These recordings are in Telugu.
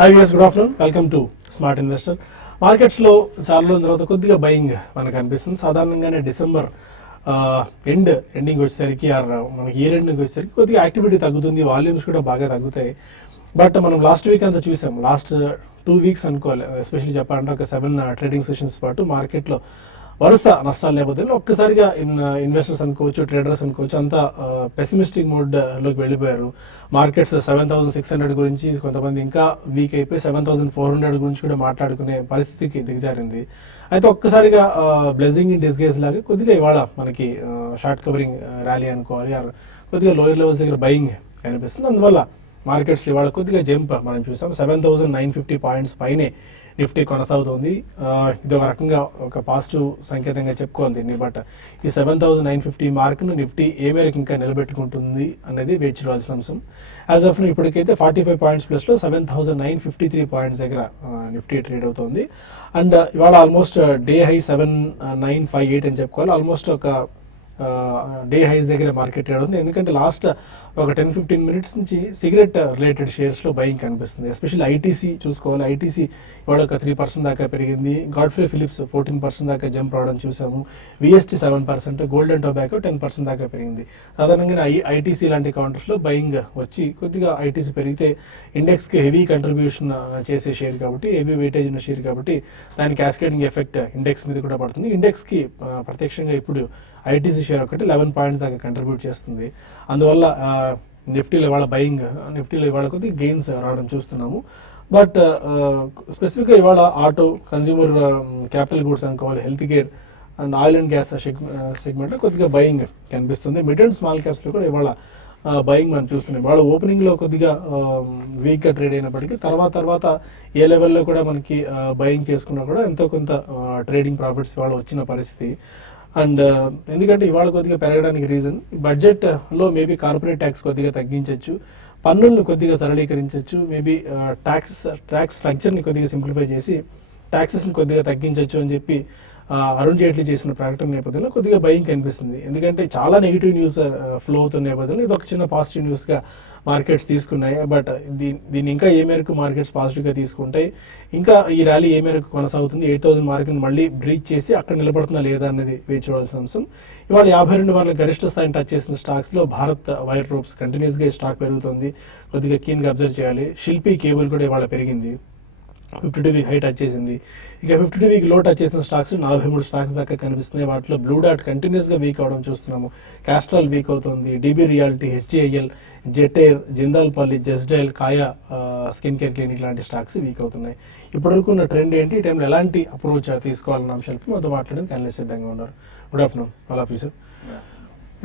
Hi viewers, good afternoon. Welcome to smart investor. మార్కెట్స్లో చాలా రోజుల తర్వాత కొద్దిగా బయింగ్ మనకు అనిపిస్తుంది. సాధారణంగానే డిసెంబర్ ఎండింగ్ వచ్చేసరికి మనకి ఇయర్ ఎండింగ్ వచ్చేసరికి కొద్దిగా యాక్టివిటీ తగ్గుతుంది, వాల్యూమ్స్ కూడా బాగా తగ్గుతాయి. బట్ మనం లాస్ట్ వీక్ అంతా చూసాం, లాస్ట్ 2 వీక్స్ అనుకోవాలి, ఎస్పెషల్లీ చెప్పాలంటే ఒక 7 ట్రేడింగ్ సెషన్స్ పాటు మార్కెట్లో వరుస నష్టాల నేపథ్యంలో ఒక్కసారిగా ఇన్వెస్టర్స్ అనుకోవచ్చు, ట్రేడర్స్ అనుకోవచ్చు, అంతా పెసిమిస్టిక్ మోడ్ లోకి వెళ్ళిపోయారు. మార్కెట్స్ 7,600 గురించి, కొంతమంది ఇంకా వీక్ అయిపోయి 7,400 గురించి కూడా మాట్లాడుకునే పరిస్థితికి దిగజారింది. అయితే ఒక్కసారిగా బ్లెస్సింగ్ ఇన్ డిస్గేజ్ లాగా కొద్దిగా ఇవాళ మనకి షార్ట్ కవరింగ్ ర్యాలీ అనుకోవాలి, కొద్దిగా లోయర్ లెవెల్స్ దగ్గర బయింగ్ కనిపిస్తుంది. అందువల్ల మార్కెట్స్ ఇవాళ కొద్దిగా జంప్ మనం చూసాం. 7,950 పాయింట్స్ పైనే నిఫ్టీ కొనసాగుతుంది. ఇది ఒక రకంగా ఒక పాజిటివ్ సంకేతంగా చెప్పుకోవాలి దీన్ని. బట్ ఈ 7,950 మార్క్ను నిఫ్టీ ఏ మేరకు ఇంకా నిలబెట్టుకుంటుంది అనేది వేచి చూడాల్సిన అంశం. యాజ్ ఆఫ్ ఇప్పటికైతే 45 పాయింట్స్ ప్లస్లో 7,953 పాయింట్స్ దగ్గర నిఫ్టీ ట్రేడ్ అవుతుంది. అండ్ ఇవాళ ఆల్మోస్ట్ డే హై 7,958 అని చెప్పుకోవాలి. ఆల్మోస్ట్ ఒక డే హైస్ దగ్గర మార్కెట్ ట్రేడ్ ఉంది. ఎందుకంటే లాస్ట్ ఒక 10-15 మినిట్స్ నుంచి సిగరెట్ రిలేటెడ్ షేర్స్లో బయింగ్ కనిపిస్తుంది. ఎస్పెషల్లీ ఐటీసీ చూసుకోవాలి. ఐటీసీ ఇవాళ ఒక 3% దాకా పెరిగింది. గాడ్ఫ్రే ఫిలిప్స్ 14% దాకా జంప్ రావడం చూసాము. విఎస్టీ 7%, గోల్డ్ అండ్ టొబాకో 10% దాకా పెరిగింది. సాధారణంగా ఐటీసీ లాంటి కౌంటర్స్లో బయింగ్ వచ్చి కొద్దిగా ఐటీసీ పెరిగితే ఇండెక్స్కి హెవీ కంట్రిబ్యూషన్ చేసే షేర్ కాబట్టి, హెవీ వెయిటేజ్ ఉన్న షేర్ కాబట్టి దాని క్యాస్కేడింగ్ ఎఫెక్ట్ ఇండెక్స్ మీద కూడా పడుతుంది. ఇండెక్స్కి ప్రత్యక్షంగా ఇప్పుడు ఐటీసీ షేర్ ఒకటి 11 పాయింట్స్ దాకా కంట్రిబ్యూట్ చేస్తుంది. అందువల్ల నిఫ్టీలో ఇవాళ బయింగ్, నిఫ్టీలో ఇవాళ కొద్దిగా గెయిన్స్ రావడం చూస్తున్నాము. బట్ స్పెసిఫిక్గా ఇవాళ ఆటో, కన్జ్యూమర్ క్యాపిటల్ గూడ్స్ అనుకోవాలి, health care and oil and gas సెగ్మెంట్లో కొద్దిగా బయింగ్ కనిపిస్తుంది. మిడ్ అండ్ స్మాల్ క్యాప్స్లో కూడా ఇవాళ బయింగ్ మనం చూస్తున్నాం. ఇవాళ ఓపెనింగ్లో కొద్దిగా వీక్గా ట్రేడ్ అయినప్పటికీ తర్వాత ఏ లెవెల్లో కూడా మనకి బయింగ్ చేసుకున్నా కూడా ఎంతో కొంత ట్రేడింగ్ ప్రాఫిట్స్ ఇవాళ వచ్చిన పరిస్థితి. అండ్ ఎందుకంటే ఇవాళ కొద్దిగా పెరగడానికి రీజన్ బడ్జెట్ లో మేబీ కార్పొరేట్ ట్యాక్స్ కొద్దిగా తగ్గించవచ్చు, పన్నులను కొద్దిగా సరళీకరించవచ్చు, మేబీ ట్యాక్స్ స్ట్రక్చర్ ని కొద్దిగా సింప్లిఫై చేసి ట్యాక్సెస్ ని కొద్దిగా తగ్గించవచ్చు అని చెప్పి అరుణ్ జైట్లీ చేసిన ప్రకటన నేపథ్యంలో కొద్దిగా బయింగ్ కనిపిస్తుంది. ఎందుకంటే చాలా నెగిటివ్ న్యూస్ ఫ్లో అవుతున్న నేపథ్యంలో ఇది ఒక చిన్న పాజిటివ్ న్యూస్ గా మార్కెట్స్ తీసుకున్నాయి. బట్ దీన్ని ఇంకా ఏ మేరకు మార్కెట్స్ పాజిటివ్ గా తీసుకుంటాయి, ఇంకా ఈ ర్యాలీ ఏ మేరకు కొనసాగుతుంది, 8,000 మార్కును మళ్ళీ బ్రీచ్ చేసి అక్కడ నిలబడుతుందా లేదా అనేది వేచి చూడాల్సిన అంశం. ఇవాళ 52 వారాల గరిష్ట స్థాయిని టచ్ చేసిన స్టాక్స్ లో భారత్ వైర్ రోప్స్ కంటిన్యూస్ గా స్టాక్ పెరుగుతుంది, కొద్దిగా కీన్ గా అబ్జర్వ్ చేయాలి. శిల్పి కేబుల్ కూడా ఇవాళ పెరిగింది, 52 వీక్ హై టచ్ చేసింది. ఇక 52 వీక్ లో టచ్ చేసిన స్టాక్స్ 43 స్టాక్స్ దాకా కనిపిస్తున్నాయి. వాటిలో బ్లూ డాట్ కంటిన్యూస్ గా వీక్ అవడం చూస్తున్నాము. కాస్ట్రాల్ వీక్ అవుతుంది, డిబి రియాలిటీ, హెచ్డిఐఎల్, జెటేర్, జిందాల్ పల్లి, జెస్డైల్, కాయా స్కిన్ కేర్ క్లినిక్ లాంటి స్టాక్స్ వీక్ అవుతున్నాయి. ఇప్పటివరకు ఉన్న ట్రెండ్ ఏంటి, ఈ టైంలో ఎలాంటి అప్రోచ్ తీసుకోవాలన్న అంశాలపై మనతో మాట్లాడడానికి అనలిస్ట్ సిద్ధంగా ఉన్నారు. Good afternoon all of you sir.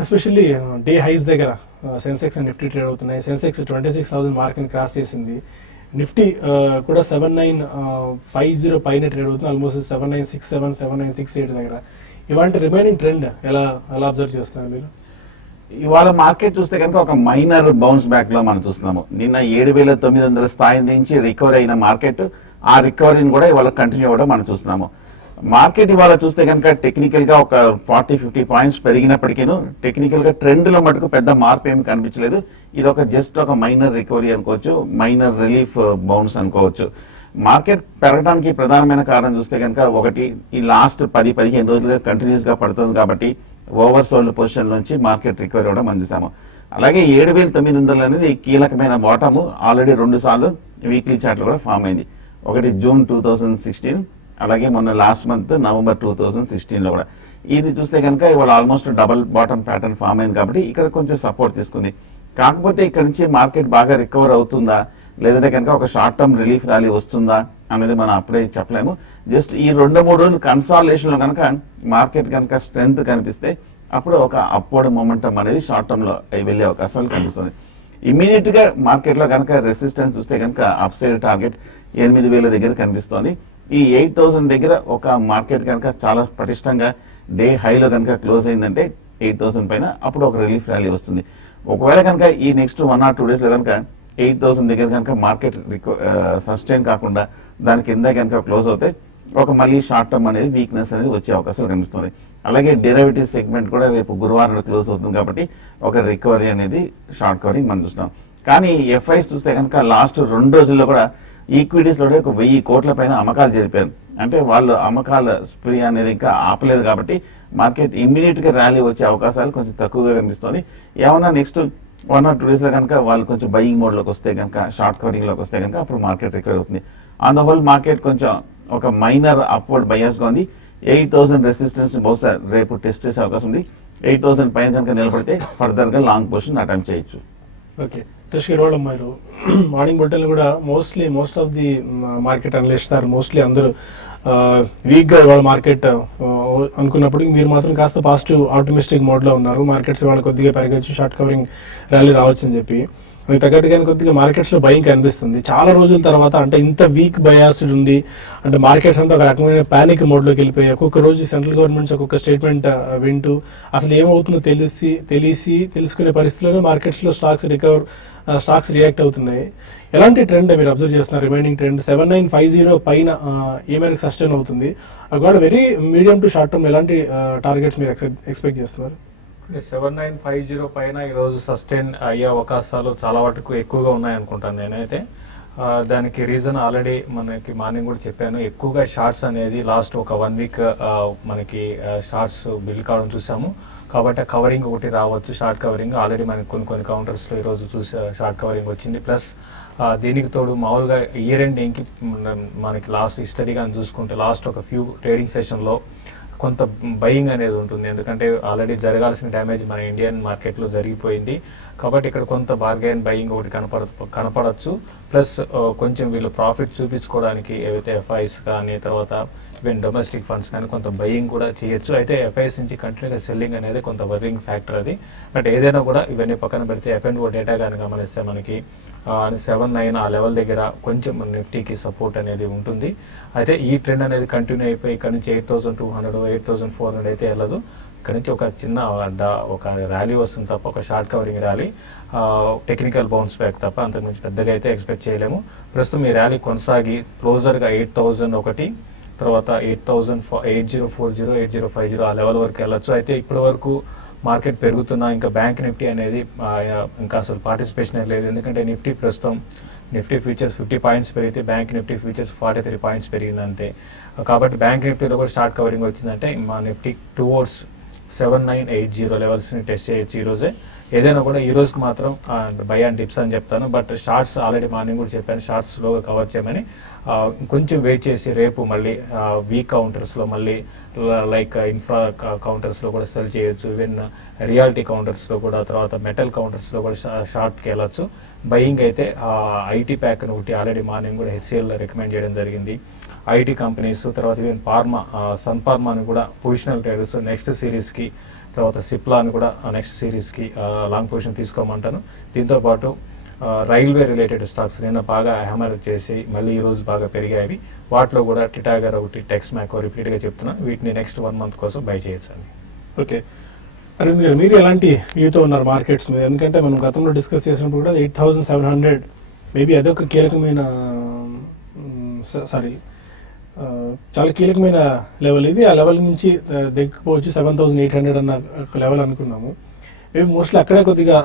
Especially day highs దగ్గర సెన్సెక్స్ అండ్ నిఫ్టీ ట్రేడ్ అవుతున్నాయి. సెన్సెక్స్ 26,000 మార్క్ని క్రాస్ చేసింది. నిఫ్టీ కూడా 7,950 పైన ట్రేడ్ అవుతుంది, ఆల్మోస్ట్ 7,967, 7,968 దగ్గర. ఇవాళ రిమైనింగ్ ట్రెండ్ ఎలా అబ్జర్వ్ చేస్తున్నారు మీరు? ఇవాళ మార్కెట్ చూస్తే కనుక ఒక మైనర్ బౌన్స్ బ్యాక్ లో మనం చూస్తున్నాము. నిన్న 7,900 స్థాయి నుంచి రికవరీ అయిన మార్కెట్ ఆ రికవరీని కూడా ఇవాళ కంటిన్యూ అవ్వడం మనం చూస్తున్నాము. మార్కెట్ ఇవాళ చూస్తే కనుక టెక్నికల్ గా ఒక 40-50 పాయింట్స్ పెరిగినప్పటికీ టెక్నికల్ గా ట్రెండ్ లో మటుకు పెద్ద మార్పు ఏమి కనిపించలేదు. ఇది ఒక జస్ట్ ఒక మైనర్ రికవరీ అనుకోవచ్చు, మైనర్ రిలీఫ్ బౌన్స్ అనుకోవచ్చు. మార్కెట్ పెరగడానికి ప్రధానమైన కారణం చూస్తే కనుక ఒకటి, ఈ లాస్ట్ 10-15 రోజులుగా కంటిన్యూస్ గా పడుతుంది కాబట్టి ఓవర్ సోల్డ్ పొజిషన్ నుంచి మార్కెట్ రికవరీ అవ్వడం మనం చూసాము. అలాగే 7,900 అనేది కీలకమైన బాటము ఆల్రెడీ 2 సార్లు వీక్లీ చార్ట్ కూడా ఫామ్ అయింది. ఒకటి జూన్ 2016, అలాగే మొన్న లాస్ట్ మంత్ నవంబర్ 2016 కూడా. ఇది చూస్తే కనుక ఇవాళ almost double bottom pattern form అయింది కాబట్టి ఇక్కడ కొంచెం సపోర్ట్ తీసుకుంది. కాకపోతే ఇక్కడ నుంచి మార్కెట్ బాగా రికవర్ అవుతుందా లేదంటే కనుక ఒక షార్ట్ టర్మ్ రిలీఫ్ ర్యాలీ వస్తుందా అనేది మనం అప్పుడే చెప్పలేము. జస్ట్ ఈ 2-3 రోజులు కన్సాలిడేషన్ లో కనుక మార్కెట్ కనుక స్ట్రెంగ్త్ కనిపిస్తే అప్పుడు ఒక అప్వర్డ్ మొమెంటం అనేది షార్ట్ టర్మ్ లో వెళ్లే అవకాశాలు కనిపిస్తుంది. ఇమ్మీడియట్ గా మార్కెట్ లో కనుక రెసిస్టెన్స్ చూస్తే కనుక అప్ సైడ్ టార్గెట్ 8,000 దగ్గర కనిపిస్తోంది. ఈ 8,000 దగ్గర ఒక మార్కెట్ కనుక చాలా పటిష్టంగా డే హైలో కనుక క్లోజ్ అయిందంటే 8,000 పైన అప్పుడు ఒక రిలీఫ్ ర్యాలీ వస్తుంది. ఒకవేళ కనుక ఈ నెక్స్ట్ 1 or 2 డేస్ లో కనుక 8,000 దగ్గర కనుక మార్కెట్ సస్టైన్ కాకుండా దాని కింద కనుక క్లోజ్ అవుతే ఒక మళ్ళీ షార్ట్ టర్మ్ అనేది వీక్నెస్ అనేది వచ్చే అవకాశాలు కనిపిస్తుంది. అలాగే డెరివేటివ్ సెగ్మెంట్ కూడా రేపు గురువారం క్లోజ్ అవుతుంది కాబట్టి ఒక రికవరీ అనేది షార్ట్ కవరింగ్ మనం చూస్తున్నాం. కానీ ఎఫ్ఐస్ చూస్తే కనుక లాస్ట్ 2 రోజుల్లో కూడా ఈక్విటీస్లోనే ఒక 1000 కోట్ల పైన అమ్మకాలు జరిపారు. అంటే వాళ్ళు అమ్మకాల స్ప్రీ అనేది ఇంకా ఆపలేదు కాబట్టి మార్కెట్ ఇమ్మీడియట్గా ర్యాలీ వచ్చే అవకాశాలు కొంచెం తక్కువగా కనిపిస్తుంది. ఏమన్నా నెక్స్ట్ 1 or 2 days లో కనుక వాళ్ళు కొంచెం బయింగ్ మోడ్లోకి వస్తే కనుక, షార్ట్ కవరింగ్లోకి వస్తే కనుక అప్పుడు మార్కెట్ రికవర్ అవుతుంది. ఆన్ ద హోల్ మార్కెట్ కొంచెం ఒక మైనర్ అప్వర్డ్ బయాస్గా ఉంది. 8000 రెసిస్టెన్స్ బహుశా రేపు టెస్ట్ చేసే అవకాశం ఉంది. 8000 పైన కనుక నిలబడితే ఫర్దర్గా లాంగ్ పొజిషన్ అటెంప్ట్ చేయొచ్చు. ఓకే, తస్కీర్ వాళ్ళ మీరు మార్నింగ్ బులెటిన్ కూడా most of the market analyst sir mostly అందరూ వీక్గా ఇవాళ మార్కెట్ అనుకున్నప్పుడు మీరు మాత్రం కాస్త పాజిటివ్ ఆప్టిమిస్టిక్ మోడ్లో ఉన్నారు. మార్కెట్స్ ఇవాళ కొద్దిగా పెరగచ్చు, షార్ట్ కవరింగ్ ర్యాలీ రావచ్చు అని చెప్పి. మీకు తగ్గట్టుగానే కొద్దిగా మార్కెట్స్లో భయం కనిపిస్తుంది. చాలా రోజుల తర్వాత అంటే ఇంత వీక్ బయాస్డ్ ఉంది, అంటే మార్కెట్స్ అంతా ఒక రకమైన ప్యానిక్ మోడ్లోకి వెళ్ళిపోయి ఒక్కొక్క రోజు సెంట్రల్ గవర్నమెంట్స్ ఒక్కొక్క స్టేట్మెంట్ వింటూ అసలు ఏమవుతుందో తెలుసుకునే పరిస్థితుల్లోనే మార్కెట్స్లో స్టాక్స్ రియాక్ట్ అవుతున్నాయి. ఎలాంటి ట్రెండ్ మీరు అబ్జర్వ్ చేస్తున్నారు? రిమైనింగ్ ట్రెండ్ 7950 పైన ఏ మేరకు సస్టైన్ అవుతుంది? ఒకవేళ very medium to short term ఎలాంటి టార్గెట్స్ మీరు ఎక్స్పెక్ట్ చేస్తున్నారు? 7950 పైన ఈరోజు సస్టైన్ అయ్యే అవకాశాలు చాలా వరకు ఎక్కువగా ఉన్నాయనుకుంటాను నేనైతే. దానికి రీజన్ ఆల్రెడీ మనకి మార్నింగ్ కూడా చెప్పాను. ఎక్కువగా షార్ట్స్ అనేది లాస్ట్ ఒక 1 week మనకి షార్ట్స్ బిల్ కావడం చూసాము. కాబట్టి కవరింగ్ ఒకటి రావచ్చు, షార్ట్ కవరింగ్. ఆల్రెడీ మనకి కొన్ని కౌంటర్స్లో ఈరోజు చూసే షార్ట్ కవరింగ్ వచ్చింది. ప్లస్ దీనికి తోడు మామూలుగా ఇయర్ ఎండింగ్కి మనకి లాస్ట్ హిస్టరీగా చూసుకుంటే లాస్ట్ ఒక ఫ్యూ ట్రేడింగ్ సెషన్లో కొంత బయింగ్ అనేది ఉంటుంది. ఎందుకంటే ఆల్రెడీ జరగాల్సిన డ్యామేజ్ మన ఇండియన్ మార్కెట్లో జరిగిపోయింది. కాబట్టి ఇక్కడ కొంత బార్గెన్ బయింగ్ ఒకటి కనపడచ్చు. ప్లస్ కొంచెం వీళ్ళు ప్రాఫిట్ చూపించుకోవడానికి ఏవైతే ఎఫ్ఐస్ కానీ తర్వాత ఈవెన్ డొమెస్టిక్ ఫండ్స్ కానీ కొంత బయింగ్ కూడా చేయొచ్చు. అయితే ఎఫ్ఐఎస్ నుంచి కంటిన్యూగా సెల్లింగ్ అనేది కొంత వర్రింగ్ ఫ్యాక్టర్ అది. బట్ ఏదైనా కూడా ఇవన్నీ పక్కన పెడితే F&O డేటా కానీ గమనిస్తే మనకి 7-9 ఆ లెవెల్ దగ్గర కొంచెం నిఫ్టీకి సపోర్ట్ అనేది ఉంటుంది. అయితే ఈ ట్రెండ్ అనేది కంటిన్యూ అయిపోయి ఇక్కడ నుంచి 8200 8400 అయితే వెళ్ళదు. ఇక్కడ నుంచి ఒక చిన్న ఒక ర్యాలీ వస్తుంది తప్ప, ఒక short covering rally, technical bounce back తప్ప అంతకుమించి పెద్దగా అయితే ఎక్స్పెక్ట్ చేయలేము. ప్రస్తుతం ఈ ర్యాలీ కొనసాగి క్లోజర్గా 8001 తర్వాత 8040 8050 ఆ లెవెల్ వరకు వెళ్ళొచ్చు. అయితే ఇప్పటి వరకు మార్కెట్ పెరుగుతున్నా ఇంకా బ్యాంక్ నిఫ్టీ అనేది ఇంకా అసలు పార్టిసిపేషన్ లేదు. ఎందుకంటే నిఫ్టీ ఫ్యూచర్స్ 50 పాయింట్స్ పెరిగితే బ్యాంక్ నిఫ్టీ ఫ్యూచర్స్ 43 పాయింట్స్ పెరిగింది అంతే. కాబట్టి బ్యాంక్ నిఫ్టీలో కూడా షార్ట్ కవరింగ్ వచ్చిందంటే మా నిఫ్టీ టువర్డ్స్ 7980 లెవెల్స్ని టెస్ట్ చేయొచ్చు ఈరోజే. ఏదైనా కూడా ఈ రోజుకి మాత్రం బై అండ్ డిప్స్ అని చెప్తాను. బట్ షార్ట్స్ ఆల్రెడీ మార్నింగ్ కూడా చెప్పాను, షార్ట్స్ స్లోగా కవర్ చేయమని. కొంచెం వెయిట్ చేసి రేపు మళ్ళీ వీక్ కౌంటర్స్లో మళ్ళీ లైక్ ఇన్ఫ్రా కౌంటర్స్లో కూడా సెల్ చేయొచ్చు. ఈవెన్ రియాలిటీ కౌంటర్స్లో కూడా, తర్వాత మెటల్ కౌంటర్స్లో కూడా షార్ట్కి వెళ్ళొచ్చు. బయింగ్ అయితే ఐటీ ప్యాక్ ఒకటి ఆల్రెడీ మార్నింగ్ కూడా HCL రికమెండ్ చేయడం జరిగింది. ఐటీ కంపెనీస్, తర్వాత ఈవెన్ ఫార్మా, సన్ ఫార్మాని కూడా పొజిషనల్ ట్రేడర్స్ నెక్స్ట్ సిరీస్కి, తర్వాత సిప్లాని కూడా నెక్స్ట్ సిరీస్కి లాంగ్ పొజిషన్ తీసుకోమంటాను. దీంతోపాటు రైల్వే రిలేటెడ్ స్టాక్స్ నిన్న బాగా హ్యామర్ చేసి మళ్ళీ ఈ రోజు బాగా పెరిగాయి. వాటిలో కూడా టిటాగర్ ఒకటి, టెక్స్ మ్యాకో రిపీట్గా చెప్తున్నా, వీటిని నెక్స్ట్ 1 month కోసం బై చేయొచ్చండి. ఓకే అరవింద్ గారు, మీరు ఎలాంటి వ్యూతో ఉన్నారు మార్కెట్స్ మీద? ఎందుకంటే మనం గతంలో డిస్కస్ చేసినప్పుడు కూడా 8700 మేబీ అదొక కీలకమైన చాలా కీలకమైన లెవెల్ ఇది. ఆ లెవెల్ నుంచి దిగకపోవచ్చు 7800 అన్న లెవెల్ అనుకున్నాము. మేబీ మోస్ట్లీ అక్కడే కొద్దిగా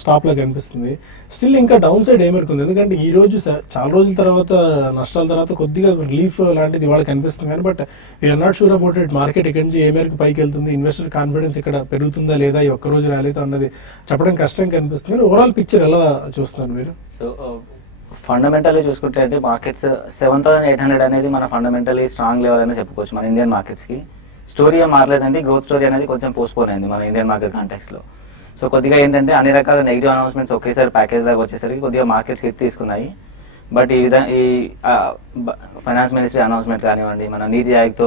స్టాప్ లాగా కనిపిస్తుంది. స్టిల్ ఇంకా డౌన్ సైడ్ ఏమనుకుంది? ఎందుకంటే ఈ రోజు చాలా రోజుల తర్వాత నష్టాల తర్వాత కొద్దిగా రిలీఫ్ లాంటిది ఇవాళ కనిపిస్తుంది కానీ but we're not sure about it. Market ఇక్కడి నుంచి ఏ మేరకు పైకి వెళ్తుంది, ఇన్వెస్టర్ కాన్ఫిడెన్స్ ఇక్కడ పెరుగుతుందా లేదా, ఈ ఒక్కరోజు ర్యాలీతో అన్నది చెప్పడం కష్టం కనిపిస్తుంది. ఓవరాల్ పిక్చర్ ఎలా చూస్తున్నారు మీరు? సో ఫండమెంటల్లీ చూసుకుంటే అంటే మార్కెట్స్ 7800 అనేది మన ఫండమెంటలీ స్ట్రాంగ్ లెవెల్ అని చెప్పుకోవచ్చు మన ఇండియన్ మార్కెట్స్కి. స్టోరీ ఏం మారలేదండి, గ్రోత్ స్టోరీ అనేది కొంచెం పోస్ట్పోన్ అయింది మన ఇండియన్ మార్కెట్ కాంటెక్స్లో. సో కొద్దిగా ఏంటంటే అన్ని రకాల నెగిటివ్ అనౌన్స్మెంట్స్ ఒకేసారి ప్యాకేజ్ లాగా వచ్చేసరికి కొద్దిగా మార్కెట్స్ హిట్ తీసుకున్నాయి. బట్ ఈ ఫైనాన్స్ మినిస్ట్రీ అనౌన్స్మెంట్ కానివ్వండి, మన నీతి ఆయోగ్తో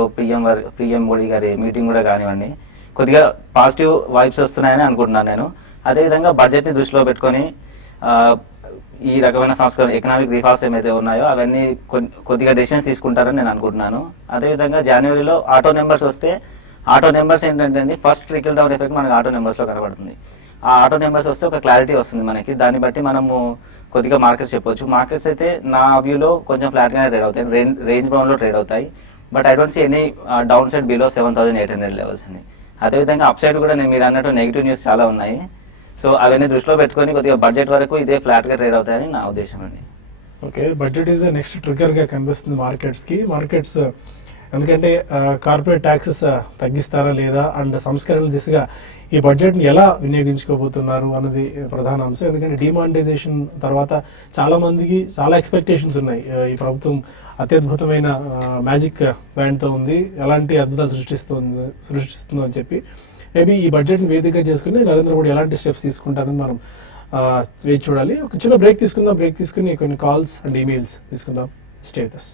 పిఎం మోడీ గారి మీటింగ్ కూడా కానివ్వండి, కొద్దిగా పాజిటివ్ వైబ్స్ వస్తున్నాయని అనుకుంటున్నాను నేను. అదేవిధంగా బడ్జెట్ని దృష్టిలో పెట్టుకొని ఈ రకమైన ఎకనామిక్ రిఫార్మ్స్ ఏమైతే ఉన్నాయో అవన్నీ కొద్దిగా డెసిషన్స్ తీసుకుంటారని నేను అనుకుంటున్నాను. అదేవిధంగా జనవరిలో ఆటో నెంబర్స్ వస్తే, ఆటో నెంబర్స్ ఏంటంటే ఫస్ట్ ట్రికిల్ డౌన్ ఎఫెక్ట్ మనకి ఆటో నెంబర్స్లో కనబడుతుంది. ఆ ఆటో నెంబర్స్ వస్తే ఒక క్లారిటీ వస్తుంది మనకి. దాన్ని బట్టి మనము కొద్దిగా మార్కెట్స్ చెప్పొచ్చు. మార్కెట్స్ అయితే నా వ్యూలో కొంచెం ఫ్లాట్గానే ట్రేడ్ అవుతాయి, రేంజ్ బౌండ్లో ట్రేడ్ అవుతాయి. But I don't see any down side below 7800 levels అండి. అదేవిధంగా అప్ సైడ్ కూడా మీరు అన్నట్టు నెగిటివ్ న్యూస్ చాలా ఉన్నాయి. సో అవన్నీ దృష్టిలో పెట్టుకొని కొద్దిగా బడ్జెట్ వరకు ఇదే ఫ్లాట్గా ట్రేడ్ అవుతాయని నా ఉద్దేశం అండి. Okay, budget is next trigger గా కనిపిస్తుంది మార్కెట్స్ ఎందుకంటే కార్పొరేట్ ట్యాక్సెస్ తగ్గిస్తారా లేదా అండ్ సంస్కరణల దిశగా ఈ బడ్జెట్ ని ఎలా వినియోగించుకోబోతున్నారు అన్నది ప్రధాన అంశం. ఎందుకంటే డిమానిటైజేషన్ తర్వాత చాలా మందికి చాలా ఎక్స్పెక్టేషన్స్ ఉన్నాయి. ఈ ప్రభుత్వం అత్యద్భుతమైన మ్యాజిక్ బ్యాండ్ తో ఉంది, ఎలాంటి అద్భుతాలు సృష్టిస్తుందో అని చెప్పి మేబీ ఈ బడ్జెట్ ని వేదికగా చేసుకుని నరేంద్ర మోడీ ఎలాంటి స్టెప్స్ తీసుకుంటారని మనం వేచి చూడాలి. ఒక చిన్న బ్రేక్ తీసుకుని కొన్ని కాల్స్ అండ్ ఈమెయిల్స్ తీసుకుందాం. Stay with us.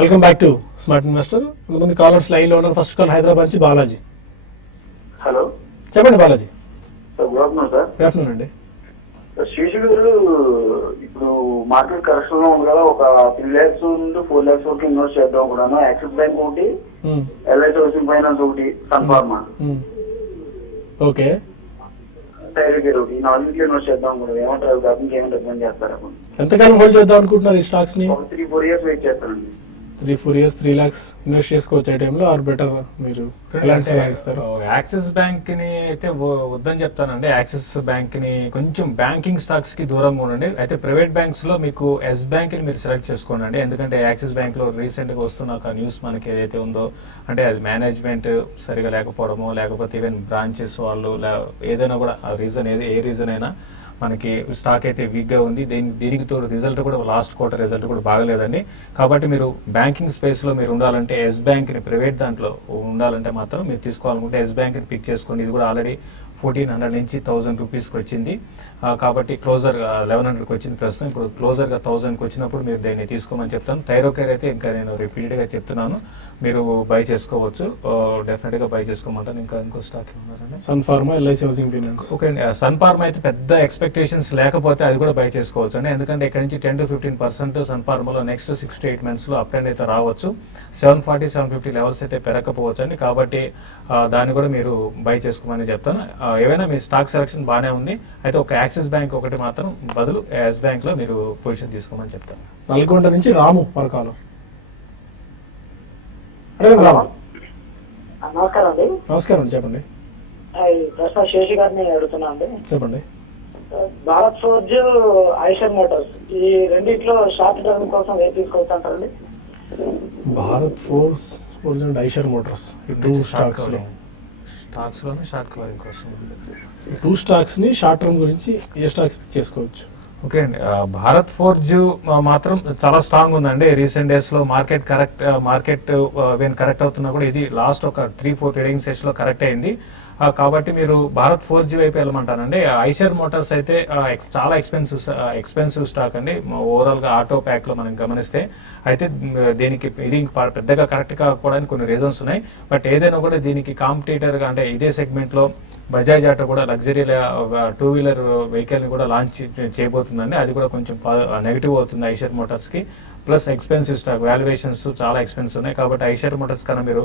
Welcome back to smart investor. కొంతమంది కాలర్స్ లైన్ లో ఉన్నారు. ఫస్ట్ కాల్ హైదరాబాద్ నుంచి బాలాజీ. హలో, చెప్పండి Balaji. Sir good afternoon sir. Good afternoon అండి. శేషు గారు, ఇప్పుడు మార్కెట్ కరెక్షన్ లో ఉంది కదా, ఒక 3 lakhs నుండి 4 lakhs వరకు ఇన్వెస్ట్ చేద్దాం కూడాను. యాక్సిస్ బ్యాంక్ ఒకటి, ఎల్ఐసి హౌసింగ్ ఫైనాన్స్ ఒకటి, సన్ఫార్మా, ఓకే, టైలర్ ఒకటి, 4 ఇన్వెస్ట్ చేద్దాం కూడా. ఏమంటారు? గవర్నమెంట్ ఏమైనా రికమెండ్ చేస్తారా? ఎంతకాలం హోల్డ్ చేద్దాం అనుకుంటున్నారు ఈ స్టాక్స్ ని? ఒక 3-4 years వెయిట్ చేస్తానండి. 3-4 years 3 lakhs ఇన్వెస్ట్ చేసుకోవచ్చు ఈ టైంలో, ఆర్ బెటర్ మీరు ఎలాంటి సలహా ఇస్తారు? యాక్సిస్ బ్యాంక్ ని అయితే వద్దని చెప్తానండి. యాక్సిస్ బ్యాంక్ ని కొంచెం బ్యాంకింగ్ స్టాక్స్ కి దూరంగా ఉండండి. అయితే ప్రైవేట్ బ్యాంక్స్ లో మీకు ఎస్ బ్యాంక్ ని మీరు సెలెక్ట్ చేసుకోండి. ఎందుకంటే యాక్సిస్ బ్యాంక్ లో రీసెంట్ గా వస్తున్న ఒక న్యూస్ మనకి ఏదైతే ఉందో, అంటే అది మేనేజ్మెంట్ సరిగా లేకపోవడము, లేకపోతే ఈవెన్ బ్రాంచెస్ వాళ్ళు ఏదైనా కూడా రీజన్ ఏ రీజన్ అయినా మనకి స్టాక్ అయితే వీక్ గా ఉంది. దీనికి తోడు రిజల్ట్ కూడా లాస్ట్ క్వార్టర్ రిజల్ట్ కూడా బాగలేదండి. కాబట్టి మీరు బ్యాంకింగ్ స్పేస్ లో మీరు ఉండాలంటే ఎస్ బ్యాంక్ ని, ప్రైవేట్ దాంట్లో ఉండాలంటే మాత్రం మీరు తీసుకోవాలనుకుంటే ఎస్ బ్యాంక్ ని పిక్ చేసుకోండి. ఇది కూడా ఆల్రెడీ 1400 నుంచి 1000 రూపీస్కి వచ్చింది. కాబట్టి క్లోజర్ 1100కి వచ్చింది ప్రస్తుతం. ఇప్పుడు క్లోజర్ గా 1000కి వచ్చినప్పుడు మీరు దీన్ని తీసుకోమని చెప్తాను. థైరోకేర్ అయితే ఇంకా నేను రిపీటెడ్ గా చెప్తున్నాను, మీరు బై చేసుకోవచ్చు, డెఫినెట్ గా బై చేసుకోమంటాను. ఇంకా ఇంకో స్టాక్ ఉన్నారండి, Sun Pharma, LIC housing finance. Okay అండి. సన్ఫార్మా అయితే పెద్ద ఎక్స్పెక్టేషన్స్ లేకపోతే అది కూడా బై చేసుకోవచ్చు అండి. ఎందుకంటే ఇక్కడ నుంచి 10 to 15% సన్ఫార్మాలో నెక్స్ట్ 6 to 8 months లో అప్ అండ్ అయితే రావచ్చు. 740-750 లెవెల్స్ అయితే పెరగకపోవచ్చు అండి. కాబట్టి దాన్ని కూడా మీరు బై చేసుకోమని చెప్తాను. ఏవైనా మీ స్టాక్ సెలక్షన్ బాగానే ఉంది. అయితే ఒక యాక్సిస్ బ్యాంక్ ఒకటి మాత్రం బదులు ఎస్ బ్యాంక్ లో మీరు పొజిషన్ తీసుకోమని చెప్తాను. నల్గొండ నుంచి రాము పరకాలం. అడగండి రాము. నమస్కారం అండి. నమస్కారం అండి, చెప్పండి. ప్రశ్న శేషు గారిని అడుగుతున్నా అండి. చెప్పండి. భారత్ ఫోర్జ్, ఐషర్ మోటార్స్, ఈ రెండిట్లో షార్ట్ టర్మ్ కోసం ఏ తీసుకోవచ్చు అంటారండి? Bharat force and Eicher Motors, ఈ టూ స్టాక్స్ లో షార్ట్ కవరింగ్ కోసం ని షార్ట్ టర్మ్ గురించి ఏ స్టాక్స్ చేసుకోవచ్చు? ఓకే అండి. భారత్ ఫోర్జ్ మాత్రం చాలా స్ట్రాంగ్ ఉందండి. రీసెంట్ డేస్ లో మార్కెట్ కరెక్ట్ అవుతున్నా కూడా ఇది లాస్ట్ ఒక 3-4 ట్రేడింగ్ సెషన్స్ లో కరెక్ట్ అయింది. కాబట్టి మీరు భారత్ 4G వైపు వెళ్ళమంటారండి. ఐషర్ మోటార్స్ అయితే చాలా ఎక్స్పెన్సివ్ స్టాక్ అండి. ఓవరాల్ గా ఆటో ప్యాక్ లో మనం గమనిస్తే అయితే దీనికి ఇది పెద్దగా కరెక్ట్ కాకపోవడానికి కొన్ని రీజన్స్ ఉన్నాయి. బట్ ఏదైనా కూడా దీనికి కాంపిటీటర్ గా, అంటే ఇదే సెగ్మెంట్ లో బజాజ్ ఆటో కూడా లగ్జరీ 2-wheeler వెహికల్ ని కూడా లాంచ్ చేయబోతుందండి. అది కూడా కొంచెం నెగిటివ్ అవుతుంది ఐషర్ మోటార్స్ కి. ప్లస్ ఎక్స్పెన్సివ్ స్టాక్, వాల్యుయేషన్స్ చాలా ఎక్స్పెన్సివ్ ఉన్నాయి. కాబట్టి ఐషర్ మోటార్స్ కన్నా మీరు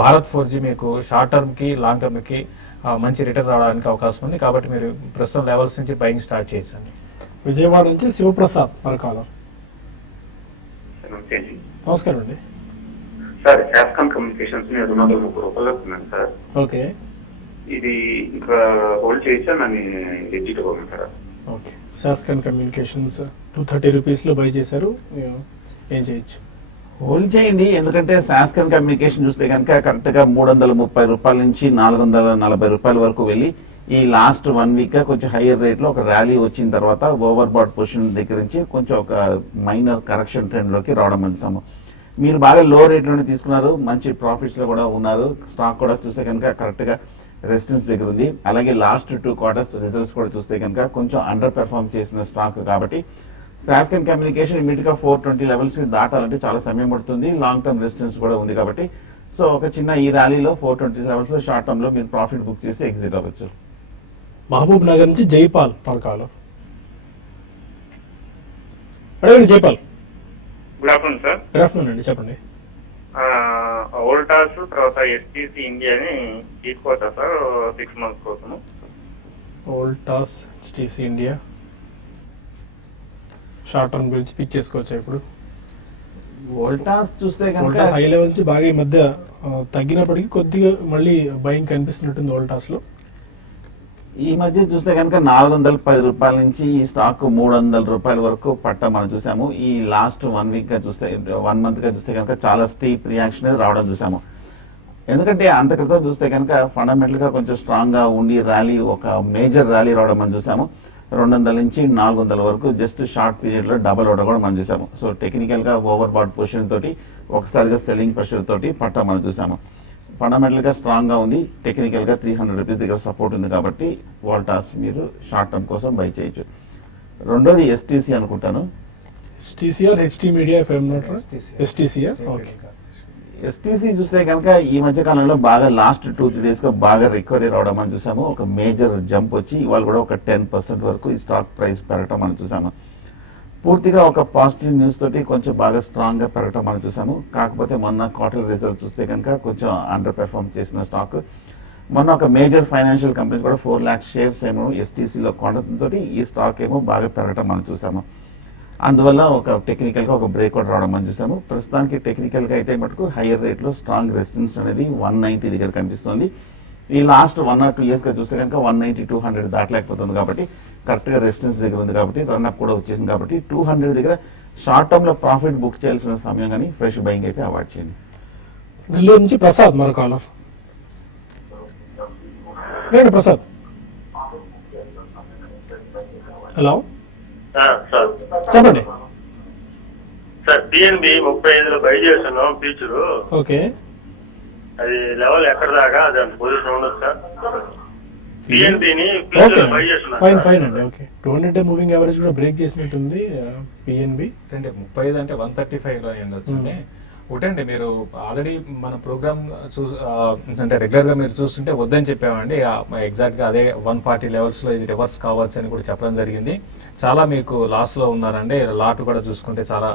భారత్ 4G మీకు షార్ట్ టర్మ్ కి లాంగ్ టర్మ్ కి మంచి రిటర్న్ రావడానికి అవకాశం ఉంది. కాబట్టి మీరు ప్రస్తుతం లెవెల్స్ నుంచి బయింగ్ స్టార్ట్ చేయొచ్చండి. విజయవాడ నుంచి శివప్రసాద్ పరకాలం. నమస్కారం అండి సార్. శాస్కాన్ కమ్యూనికేషన్స్ ని 230 రూపాయలు వస్తున్నాను సార్. ఓకే, ఇది ఇంకా హోల్డ్ చేయొచ్చా? నన్ను ఎగ్జిట్ అవ్వమంటారా? ఓకే. శాస్కాన్ కమ్యూనికేషన్స్ 230 రూపీస్ లో బై చేశారు, ఏం చేయొచ్చు? హోల్డ్ చేయండి. ఎందుకంటే శాస్కన్ కమ్యూనికేషన్ చూస్తే కనుక కరెక్ట్ గా 330 రూపాయల నుంచి 440 రూపాయల వరకు వెళ్ళి ఈ లాస్ట్ 1 వీక్ గా కొంచెం హైయర్ రేట్ లో ఒక ర్యాలీ వచ్చిన తర్వాత ఓవర్ బాట్ పొజిషన్ దగ్గర నుంచి కొంచెం ఒక మైనర్ కరెక్షన్ ట్రెండ్ లోకి రావడం చూసాము. మీరు బాగా లో రేట్ లోనే తీసుకున్నారు, మంచి ప్రాఫిట్స్ లో కూడా ఉన్నారు. స్టాక్ కూడా చూస్తే కనుక కరెక్ట్ గా రెసిస్టెన్స్ దగ్గర ఉంది. అలాగే లాస్ట్ 2 quarters రిజల్ట్స్ కూడా చూస్తే కనుక కొంచెం అండర్ పెర్ఫార్మ్ చేసిన స్టాక్ కాబట్టి శాస్కన్ కమ్యూనికేషన్ ఇమీడియట్ గా 420 లెవెల్స్ దాటాలంటే చాలా సమయం పడుతుంది. లాంగ్ టర్మ్ రెసిస్టెన్స్ కూడా ఉంది కాబట్టి సో ఒక చిన్న ఈ ర్యాలీలో 420 లెవెల్స్ లో షార్ట్ టర్మ్ లో మీరు ప్రాఫిట్ బుక్ చేసి ఎగ్జిట్ అవ్వచ్చు. మహబూబ్ నగర్ నుంచి జైపాల్ పరకాలం. అడగండి Jaipal. Good afternoon sir. Good afternoon అండి, చెప్పండి. ఓల్టాస్ తర్వాత ఎస్టీసీ ఇండియాని తీసుకోవచ్చా సార్ 6 months కోసము? Voltas, HTC India short term గురించి పిక్ చేసుకోవచ్చా ఇప్పుడు? వోల్టాస్ చూస్తే కనుక హై లెవెల్ నుంచి బాగా ఈ మధ్య తగ్గినప్పటికీ కొద్దిగా మళ్ళీ బయింగ్ కనిపిస్తున్నట్టుంది వోల్టాస్ లో. ఈ మధ్య చూస్తే కనుక 410 రూపాయల నుంచి ఈ స్టాక్ 300 రూపాయల వరకు పట్ట మనం చూసాము. ఈ లాస్ట్ 1 వీక్ గా చూస్తే 1 మంత్ గా చూస్తే కనుక చాలా స్టీప్ రియాక్షన్ రావడం చూసాము. ఎందుకంటే అంత క్రితం చూస్తే కనుక ఫండమెంటల్ గా కొంచెం స్ట్రాంగ్ గా ఉండి ర్యాలీ, ఒక మేజర్ ర్యాలీ రావడం మనం చూసాము. 200 నుంచి 400 వరకు జస్ట్ షార్ట్ పీరియడ్ లో డబల్ అవడం కూడా మనం చూసాము. సో టెక్నికల్ గా ఓవర్ బాట్ పొజిషన్ తోటి ఒకసారిగా సెల్లింగ్ ప్రెషర్ తోటి పట్ట మనం చూసాము. ఫండమెంటల్ గా స్ట్రాంగ్ గా ఉంది. టెక్నికల్ గా 300 రూపీస్ దగ్గర సపోర్ట్ ఉంది కాబట్టి వోల్టాస్ మీరు షార్ట్ టర్మ్ కోసం బై చేయొచ్చు. రెండోది ఎస్టీసీ అనుకుంటాను. STC or HT media if I'm not wrong. STC okay. STC చూస్తే కనుక ఈ మధ్య కాలంలో బాగా లాస్ట్ 2-3 డేస్ గా బాగా రికవరీ రావడం మనం చూసాము. ఒక మేజర్ జంప్ వచ్చి ఇవాళ కూడా ఒక 10% వరకు ఈ స్టాక్ ప్రైస్ పెరగటం మనం చూసాము. పూర్తిగా ఒక పాజిటివ్ న్యూస్ తోటి కొంచెం బాగా స్ట్రాంగ్ గా పెరగటం మనం చూసాము. కాకపోతే మొన్న క్వార్టర్ రిజల్ట్ చూస్తే కనుక కొంచెం అండర్ పెర్ఫార్మ్ చేసిన స్టాక్. మొన్న ఒక మేజర్ ఫైనాన్షియల్ కంపెనీస్ కూడా 4 లాక్ షేర్స్ ఏమో ఎస్టీసీలో కొనడంతో ఈ స్టాక్ ఏమో బాగా పెరగటం మనం చూసాము. అందువల్ల ఒక టెక్నికల్ గా ఒక బ్రేక్అవుట్ రావడం మనం చూసాము. ప్రస్తుతానికి టెక్నికల్ గా అయితే మటుకు హైయర్ రేట్ లో స్ట్రాంగ్ రెసిస్టెన్స్ అనేది 190 దగ్గర కనిపిస్తుంది. ఈ లాస్ట్ 1 or 2 ఇయర్స్ గా చూస్తే కనుక 190-200 దాటలేకపోతుంది కాబట్టి కరెక్ట్ గా రెసిస్టెన్స్ దగ్గర ఉంది కాబట్టి రన్అప్ కూడా వచ్చేసింది కాబట్టి 200 దగ్గర షార్ట్ టర్మ్ లో ప్రాఫిట్ బుక్ చేయాల్సిన సమయం కానీ ఫ్రెష్ బయింగ్ అయితే అవాయిడ్ చేయండి. నెల్లూరు నుంచి ప్రసాద్ మరో caller. Renu Prasad, hello sir చెప్పండి. సార్ పిఎన్బి 35లో బై చేస్తున్నాం ఫ్యూచర్. ఓకే, అది లెవెల్ ఎక్కడ దాకా అది అంత పొజిషన్ ఉండదు సార్. పిఎన్బిని ఓకే ఫ్యూచర్ బై చేస్తున్నాం ఫైన్ సార్. ఫైన్ అండి. ఓకే, 200 డే మూవింగ్ యావరేజ్ కూడా బ్రేక్ చేసినట్టుంది పిఎన్బి. అంటే 35 అంటే 135 లో ఉండొచ్చండి. ఒకటండి, మీరు ఆల్రెడీ మన ప్రోగ్రామ్ అంటే రెగ్యులర్ గా మీరు చూస్తుంటే వద్దని చెప్పామండి. ఎగ్జాక్ట్ గా అదే 140 లెవెల్స్ లో ఇది రివర్స్ కావచ్చు అని కూడా చెప్పడం జరిగింది. చాలా మీకు లాస్ లో ఉన్నారండి. లాట్ కూడా చూసుకుంటే చాలా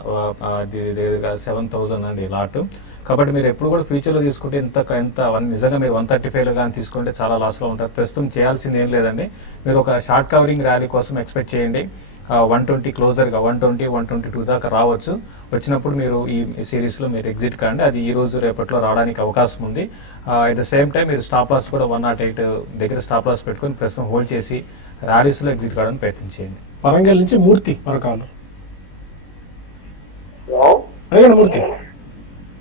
7,000 అండి లాట్. కాబట్టి మీరు ఎప్పుడు కూడా ఫ్యూచర్ లో తీసుకుంటే ఎంత నిజంగా మీరు 135 లో కానీ తీసుకుంటే చాలా లాస్ లో ఉంటారు. ప్రస్తుతం చేయాల్సింది ఏం లేదండి. మీరు ఒక షార్ట్ కవరింగ్ ర్యాలీ కోసం ఎక్స్పెక్ట్ చేయండి. 120 క్లోజర్ గా 120-122 దాకా రావచ్చు. వచ్చినప్పుడు మీరు ఈ సిరీస్ లో మీరు ఎగ్జిట్ కాండి. అది ఈ రోజు రేపట్లో రావడానికి అవకాశం ఉంది. అట్ ద సేమ్ టైం మీరు స్టాప్ లాస్ కూడా 108 దగ్గర స్టాప్ లాస్ పెట్టుకుని ప్రస్తుతం హోల్డ్ చేసి ర్యాలీస్ లో ఎగ్జిట్ కావడానికి ప్రయత్నించేయండి. వరంగల్ నుంచి మూర్తి మరో కాలర్. హలో అడగండి మూర్తి.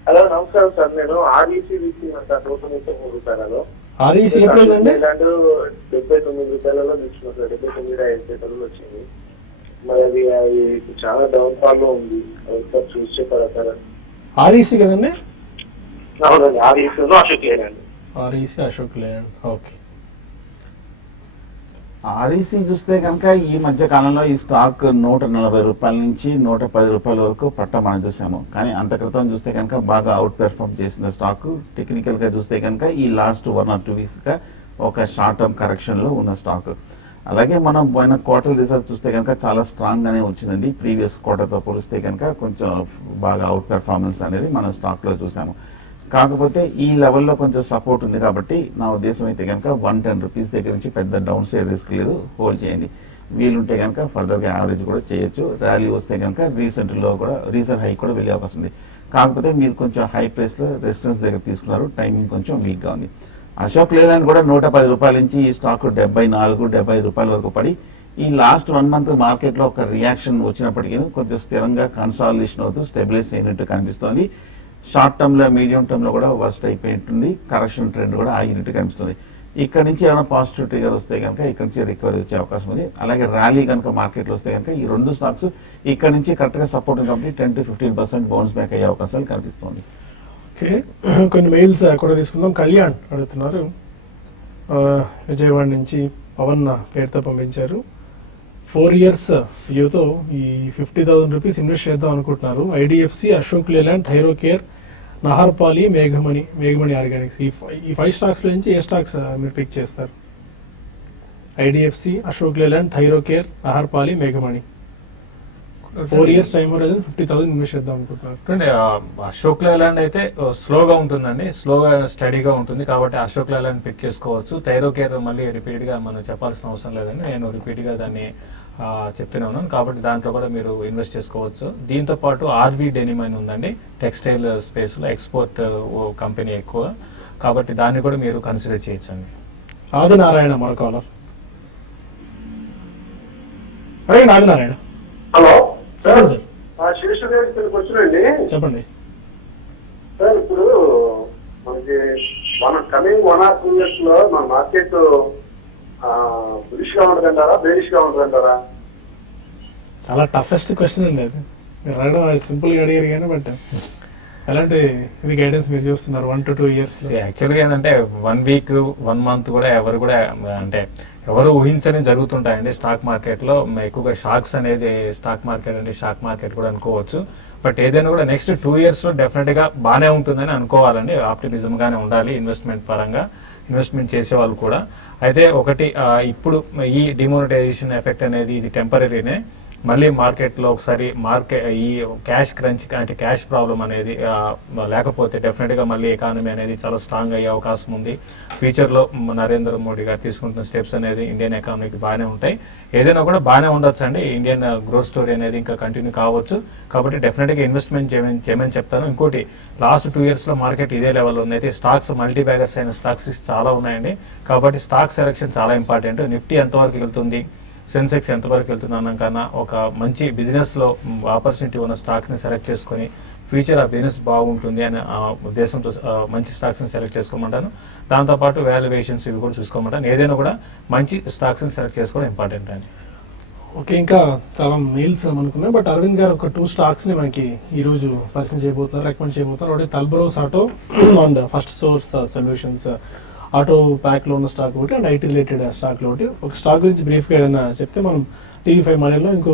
హలో నమస్కారం సార్. నేను ఆర్ఈసీ తీసుకున్నాను సార్ 193 రూపాయలలో. ఆర్ఈసీ ఏ ప్రైస్ అండి? 79 రూపాయలలో తీసుకున్నాను సార్. 79-5 రూపాయలలో వచ్చింది. మరి అది చాలా డౌన్ ఫాల్ లో ఉంది. ఒకసారి చూసి చెప్పారా సార్? ఆర్ఈసీ కదండి? అవునండి, ఆర్ఈసీ అశోక్ లేదండి. ఆర్ఈసీ అశోక్ లేదండి. ఓకే, ఆర్ఈసీ చూస్తే కనుక ఈ మధ్య కాలంలో ఈ స్టాక్ 140 రూపాయల నుంచి 110 రూపాయల వరకు పట్ట మనం చూసాము. కానీ అంత క్రితం చూస్తే కనుక బాగా అవుట్ పెర్ఫార్మ్ చేసిన స్టాక్. టెక్నికల్ గా చూస్తే కనుక ఈ లాస్ట్ 1 or 2 వీక్స్ గా ఒక షార్ట్ టర్మ్ కరెక్షన్ లో ఉన్న స్టాక్. అలాగే మనం పోయిన క్వార్టర్ రిజల్ట్ చూస్తే కనుక చాలా స్ట్రాంగ్ గానే వచ్చిందండి. ప్రీవియస్ క్వార్టర్ తో పోలిస్తే కనుక కొంచెం బాగా అవుట్ పెర్ఫార్మెన్స్ అనేది మన స్టాక్ లో చూసాము. కాకపోతే ఈ లెవెల్లో కొంచెం సపోర్ట్ ఉంది కాబట్టి నా ఉద్దేశం అయితే కనుక 110 రూపీస్ దగ్గర నుంచి పెద్ద డౌన్ సైడ్ రిస్క్ లేదు, హోల్డ్ చేయండి. వీలుంటే కనుక ఫర్దర్ గా యావరేజ్ కూడా చేయొచ్చు. ర్యాలీ వస్తే కనుక రీసెంట్ హై కూడా వెళ్ళే అవకాశం ఉంది. కాకపోతే మీరు కొంచెం హై ప్రైస్ లో రెసిస్టెన్స్ దగ్గర తీసుకున్నారు. టైమింగ్ కొంచెం వీక్ గా ఉంది. అశోక్ లేలాండ్ కూడా 110 రూపాయల నుంచి ఈ స్టాక్ 74-75 రూపాయల వరకు పడి ఈ లాస్ట్ 1 మంత్ మార్కెట్ లో ఒక రియాక్షన్ వచ్చినప్పటికీ కొంచెం స్థిరంగా కన్సాలిడేషన్ అవుతూ స్టెబిలైజ్ అయినట్టు కనిపిస్తోంది. షార్ట్ టర్మ్ లో మీడియం టర్మ్ లో కూడా వర్స్ట్ అయిపోయింటుంది. కరెక్షన్ ట్రెండ్ కూడా ఆగినట్టు కనిపిస్తుంది. ఇక్కడ నుంచి ఏమైనా పాజిటివ్ ట్రిగర్ వస్తే కనుక ఇక్కడ నుంచి రికవరీ వచ్చే అవకాశం ఉంది. అలాగే ర్యాలీ కనుక మార్కెట్ లో వస్తే కనుక ఈ 2 స్టాక్స్ ఇక్కడ నుంచి కరెక్ట్ గా సపోర్ట్ కాబట్టి 10-15% బౌన్స్ బ్యాక్ అయ్యే అవకాశాలు కనిపిస్తుంది. ఓకే, కొన్ని మెయిల్స్ కూడా తీసుకుందాం. కళ్యాణ్ అడుగుతున్నారు, విజయవాడ నుంచి పవన్ పేరుతో పంపించారు. 4 years వ్యూతో ఈ 50,000 రూపీస్ ఇన్వెస్ట్ చేద్దాం అనుకుంటున్నారు. ఐడిఎఫ్సి, అశోక్ లేలాండ్, థైరోకేర్, నహర్పాలి, మేఘమణి ఆర్గానిక్స్. ఈ 5 స్టాక్స్ లో నుంచి ఏ స్టాక్స్ మీరు పిక్ చేస్తారు? ఐడిఎఫ్సి, అశోక్ లేలాండ్, థైరోకేర్, నహర్పాలి, మేఘమణి. 4 years టైం హోరైజన్ 50,000 ఇన్వెస్ట్ చేద్దాం అనుకుంటున్నారు. అశోక్ లేలాండ్ అయితే స్లోగా ఉంటుందండి, స్లోగా స్టడీగా ఉంటుంది కాబట్టి అశోక్ లేలాండ్ పిక్ చేసుకోవచ్చు. థైరోకేర్ మళ్ళీ రిపీట్ గా మనం చెప్పాల్సిన అవసరం లేదండి. నేను రిపీట్ గా దాన్ని చెప్తూనే ఉన్నాను. కాబట్టి దాంట్లో కూడా మీరు ఇన్వెస్ట్ చేసుకోవచ్చు. దీంతో పాటు ఆర్వి డెనిమ్ అని ఉందండి, టెక్స్టైల్ స్పేస్లో ఎక్స్పోర్ట్ కంపెనీ ఎక్కువ, కాబట్టి దాన్ని కూడా మీరు కన్సిడర్ చేయొచ్చండి. ఆదినారాయణ మరో కాలర్. అడగండి ఆదినారాయణ. హలో చెప్పండి సార్. శేషు గారికి వచ్చినండి. చెప్పండి సార్, ఇప్పుడు మనకి మన కమింగ్ 1 or 2 years లో మన మార్కెట్ బులిష్ గా ఉంటుందంటారా, బేరిష్ గా ఉంటుందంటారా? చాలా టఫెస్ట్ క్వశ్చన్ అండి అది. మీరు అడగడం సింపుల్గా అడిగారు కానీ బట్ ఎలాంటి ఇది గైడెన్స్ మీరు చూస్తున్నారు 1 to 2 years? యాక్చువల్గా ఏంటంటే 1 week 1 month కూడా ఎవరు కూడా అంటే ఎవరు ఊహించని జరుగుతుంటాయండి స్టాక్ మార్కెట్లో. ఎక్కువగా షాక్స్ అనేది స్టాక్ మార్కెట్ అంటే షాక్ మార్కెట్ కూడా అనుకోవచ్చు. బట్ ఏదైనా కూడా నెక్స్ట్ 2 years లో డెఫినెట్ గా బాగానే ఉంటుందని అనుకోవాలండి. ఆప్టిమిజం గానే ఉండాలి ఇన్వెస్ట్మెంట్ పరంగా, ఇన్వెస్ట్మెంట్ చేసే వాళ్ళు కూడా. అయితే ఒకటి, ఇప్పుడు ఈ డిమోనిటైజేషన్ ఎఫెక్ట్ అనేది ఇది టెంపరీనే. మళ్ళీ మార్కెట్లో ఒకసారి ఈ క్యాష్ క్రంచ్ అంటే క్యాష్ ప్రాబ్లం అనేది లేకపోతే డెఫినెట్ గా మళ్ళీ ఎకానమీ అనేది చాలా స్ట్రాంగ్ అయ్యే అవకాశం ఉంది. ఫ్యూచర్ లో నరేంద్ర మోడీ గారు తీసుకుంటున్న స్టెప్స్ అనేది ఇండియన్ ఎకానమీకి బాగానే ఉంటాయి. ఏదైనా కూడా బాగానే ఉండొచ్చు అండి. ఇండియన్ గ్రోత్ స్టోరీ అనేది ఇంకా కంటిన్యూ కావచ్చు. కాబట్టి డెఫినెట్ గా ఇన్వెస్ట్మెంట్ చేయమని చెప్తాను. ఇంకోటి, లాస్ట్ 2 years లో మార్కెట్ ఇదే లెవెల్లో ఉంది. అయితే స్టాక్స్ మల్టీ బ్యాగర్స్ అయిన స్టాక్స్ చాలా ఉన్నాయండి. కాబట్టి స్టాక్ సెలెక్షన్ చాలా ఇంపార్టెంట్. నిఫ్టీ ఎంతవరకు వెళ్తుంది, సెన్సెక్స్ ఎంతవరకు వెళ్తుంది అన్న కన్నా ఒక మంచి బిజినెస్ లో ఆపర్చునిటీ ఉన్న స్టాక్ ని సెలెక్ట్ చేసుకుని ఫ్యూచర్ ఆ బిజినెస్ బాగుంటుంది అనే ఉద్దేశంతో మంచి స్టాక్స్ ని సెలెక్ట్ చేసుకోమంటాను. దాంతోపాటు వాల్యుయేషన్స్ ఇవి కూడా చూసుకోమంటాను. ఏదైనా కూడా మంచి స్టాక్స్ ని సెలెక్ట్ చేసుకోవడం ఇంపార్టెంట్ అండి. ఓకే, ఇంకా చాలా మెయిల్స్ అనుకున్నాం. బట్ అరవింద్ గారు ఒక 2 stocks ని మనకి ఈ రోజు పరిచయం చేయబోతున్నారు, రికమెండ్ చేయబోతున్నారు. ఒకటి Talbros auto and first source solutions auto pack లో ఉన్న స్టాక్ ఒకటి, అండ్ ఐటీ రిలేటెడ్ స్టాక్ లో ఒకటి. ఒక స్టాక్ గురించి బ్రీఫ్ గా ఏదైనా చెప్తే మనం TV5 మనీలో ఇంకో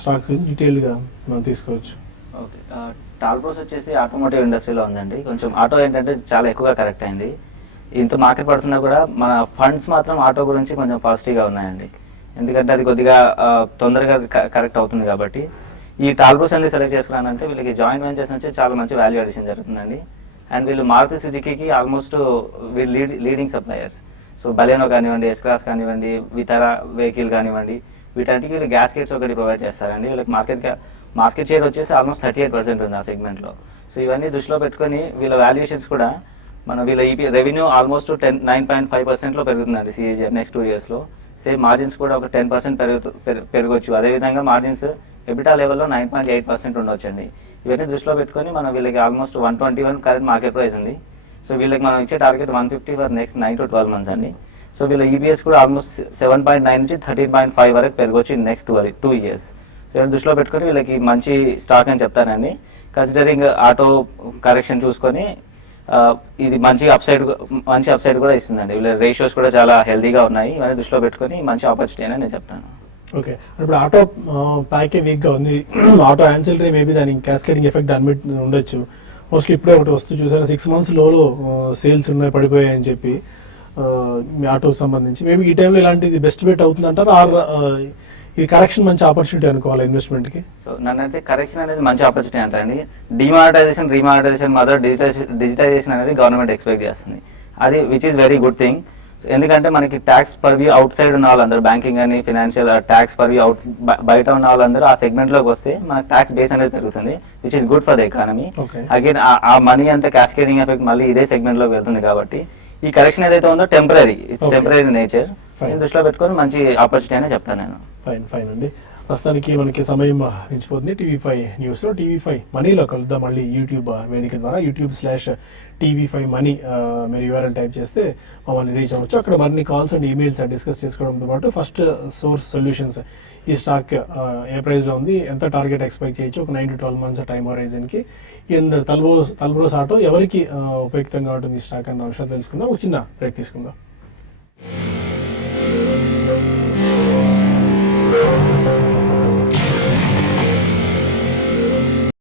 స్టాక్ గురించి డీటెయిల్ గా మనం తీసుకోవచ్చు. ఓకే, టాల్బ్రోస్ వచ్చేసి ఆటోమోటివ్ ఇండస్ట్రీలో ఉందండి. కొంచెం ఆటో ఏంటంటే చాలా ఎక్కువగా కరెక్ట్ అయింది. ఇంత మార్కెట్ పడుతున్నా కూడా మన ఫండ్స్ మాత్రం ఆటో గురించి కొంచెం పాజిటివ్గా ఉన్నాయండి. ఎందుకంటే అది కొద్దిగా తొందరగా కరెక్ట్ అవుతుంది. కాబట్టి ఈ టాల్బ్రోస్ అనేది సెలెక్ట్ చేసుకున్నానంటే వీళ్ళకి జాయింట్ వెంచర్స్ నుంచి చాలా మంచి వాల్యూ అడిషన్ జరుగుతుందండి. అండ్ వీళ్ళు మారుతి సుజుకీకి ఆల్మోస్ట్ వీళ్ళు లీడింగ్ సప్లయర్స్. సో బలెనో కానివ్వండి, ఎస్-క్లాస్ కానివ్వండి, వితారా వెహికల్ కానివ్వండి, వీటన్నిటికీ వీళ్ళు గ్యాస్ కిట్స్ ఒకటి ప్రొవైడ్ చేస్తారండి. వీళ్ళకి మార్కెట్ షేర్ వచ్చేసి ఆల్మోస్ట్ 38% ఉంది ఆ సెగ్మెంట్లో. సో ఇవన్నీ దృష్టిలో పెట్టుకొని వీళ్ళ వాల్యుయేషన్స్ కూడా వీళ్ళ రెవెన్యూ ఆల్మోస్ట్ 9.5%లో పెరుగుతుందండి CAGR నెక్స్ట్ 2 years లో. సేమ్ మార్జిన్స్ కూడా ఒక 10% పెరగొచ్చు. అదేవిధంగా మార్జిన్స్ ఎబిటా లెవెల్లో 9.8% ఉండొచ్చండి. ఇవన్నీ దృష్టిలో పెట్టుకొని వీళ్ళకి ఆల్మోస్ట్ 121 కరెంట్ మార్కెట్ ప్రైస్ ఉంది. సో వీళ్ళకి మనం ఇచ్చే target 150 for next 9 to 12 months అండి. సో వీళ్ళ EPS కూడా ఆల్మోస్ట్ 7.9 నుంచి 13.5 వరకు పెరగొచ్చు ఇన్ నెక్స్ట్ 2 years. సో ఇవన్నీ దృష్టిలో పెట్టుకొని వీళ్ళకి మంచి స్టాక్ అని చెప్తానండి. కన్సిడరింగ్ ఆటో కరెక్షన్ చూసుకొని ఇది మంచి అప్సైడ్ కూడా ఇస్తుందండి. వీళ్ళ రేషియోస్ కూడా చాలా హెల్దీగా ఉన్నాయి. ఇవన్నీ దృష్టిలో పెట్టుకొని మంచి ఆపర్చునిటీ అని నేను చెప్తాను. ఓకే, ఇప్పుడు ఆటో ప్యాకే వీక్ గా ఉంది. ఆటో యాన్సిలరీ మేబీ దానికి క్యాస్కేడింగ్ ఎఫెక్ట్ దాని మీద ఉండొచ్చు. మోస్ట్లీ ఇప్పుడే ఒకటి వస్తూ చూసాను, 6 months లోలో సేల్స్ ఉన్నాయి, పడిపోయాయి అని చెప్పి మీ ఆటోకి సంబంధించి. మేబీ ఈ టైంలో ఇలాంటిది బెస్ట్ బెట్ అవుతుందంటారు, ఆర్ ఈ కరెక్షన్ మంచి ఆపర్చునిటీ అనుకోవాలి ఇన్వెస్ట్మెంట్ కి? సో నన్నైతే కరెక్షన్ అనేది మంచి ఆపర్చునిటీ అంటారండి. డిమానిటైజేషన్, రీమానిటైజేషన్ మాత్రం డిజిటైజేషన్ అనేది గవర్నమెంట్ ఎక్స్పెక్ట్ చేస్తుంది. అది which is very good thing. ఎందుకంటే మనకి ట్యాక్స్ పర్వ్యూ అవుట్ సైడ్ ఉన్న వాళ్ళందరూ, బ్యాంకింగ్ అని ఫైనాన్షియల్ ట్యాక్స్ పర్వ్యూ బయట ఉన్న వాళ్ళందరూ ఆ సెగ్మెంట్ లోకి వస్తే మనకి ట్యాక్స్ బేస్ అనేది పెరుగుతుంది, which is good for the economy. Again ఆ మనీ అంతా క్యాస్కేడింగ్ ఎఫెక్ట్ మళ్ళీ ఇదే సెగ్మెంట్ లోకి వెళ్తుంది. కాబట్టి ఈ కరెక్షన్ ఏదైతే ఉందో టెంపరీ, ఇట్స్ టెంపరీ నేచర్. దృష్టిలో పెట్టుకొని మంచి ఆపర్చునిటీ అని చెప్తాను నేను. ఫైన్ అండి. ప్రస్తుతానికి మనకి సమయం మించిపోతుంది. TV5 న్యూస్లో TV5 మనీలో కలుద్దాం మళ్ళీ యూట్యూబ్ వేదిక ద్వారా. YouTube/TV5 మనీ మీరు URL టైప్ చేస్తే మమ్మల్ని రీచ్ అవ్వచ్చు. అక్కడ మరిన్ని కాల్స్ అండ్ ఈమెయిల్స్ డిస్కస్ చేసుకోవడంతో పాటు ఫస్ట్ సోర్స్ సొల్యూషన్స్ ఈ స్టాక్ ఏ ప్రైస్లో ఉంది, ఎంత టార్గెట్ ఎక్స్పెక్ట్ చేయొచ్చు, ఒక 9 to 12 months టైం హొరైజన్కి, అండ్ తల్బ్రోస్ ఆటో ఎవరికి ఉపయుక్తంగా ఉంటుంది ఈ స్టాక్ అన్న విషయాలు తెలుసుకుందాం. ఒక చిన్న బ్రేక్ తీసుకుందాం.